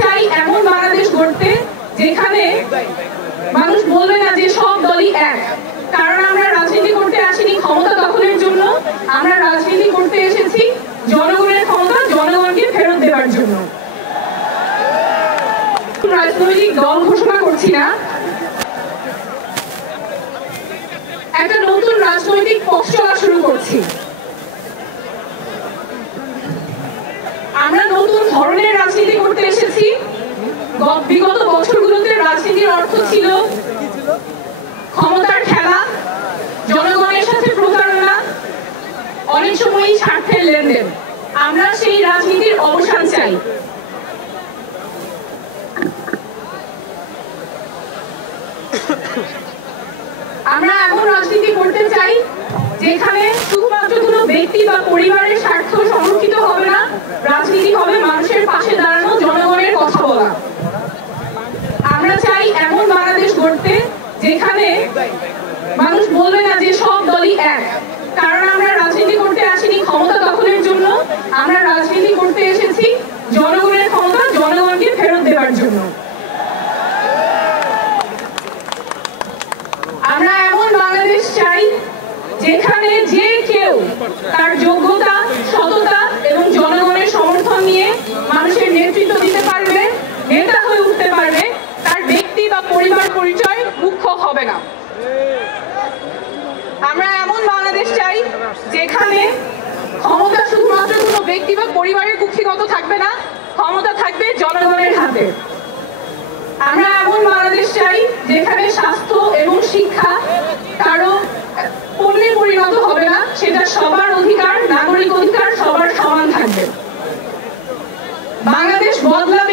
চাই এমন বাংলাদেশ গড়তে যেখানে মানুষ বলবে না যে সব দলই এক। কারণ আমরা রাজনীতি করতে আসিনি ক্ষমতা দখলের জন্য, আমরা রাজনীতি করতে এসেছি জনগণের ক্ষমতা জনগণকে ফেরত দেওয়ার জন্য। রাজনৈতিক দল ঘোষণা করছি না, একটা নতুন রাজনৈতিক পথ চলা শুরু করছি। আমরা নতুন ধরনের রাজনীতি করতে এসেছি। বিগত বছরগুলোতে রাজনীতির অর্থ ছিল ক্ষমতার খেলা, জনগণের সাথে প্রতারণা, অনেক সময়ই স্বার্থের লেনদেন। আমরা সেই রাজনীতির অবসান চাই। আমরা এমন রাজনীতি করতে চাই যেখানে শুধুমাত্র কোনো ব্যক্তি বা পরিবারের স্বার্থ সংরক্ষিত হবে না, রাজনীতি হবে মানুষের পাশে দাঁড়ানো, জনগণের কথা বলা। আমরা চাই এমন বাংলাদেশ গড়তে যেখানে মানুষ বলবে না যে সব দলই এক। কারণ আমরা রাজনীতি করতে আসিনি ক্ষমতা দখলের জন্য, আমরা রাজনীতি করতে এসেছি জনগণের ক্ষমতা জনগণকে ফেরত দেওয়ার জন্য। আমরা এমন বাংলাদেশ চাই যেখানে যে কেউ তার যোগ্যতা, সততা এবং জনগণের সমর্থন নিয়ে মানুষের নেতৃত্ব দিতে পারবে, নেতা হয়ে উঠতে পারবে, তার ব্যক্তি বা পরিবার পরিচয় মুখ্য হবে না। আমরা এমন বাংলাদেশ চাই যেখানে ক্ষমতা শুধুমাত্র কোনো ব্যক্তি বা পরিবারের কুক্ষিগত থাকবে না, ক্ষমতা থাকবে জনগণের হাতে। আমরা এমন বাংলাদেশ চাই যেখানে স্বাস্থ্য এবং শিক্ষা কারো পণ্যে পরিণত হবে না, সেটা সবার অধিকার, নাগরিক অধিকার, সবার সমান থাকবে। বাংলাদেশ বদলাবে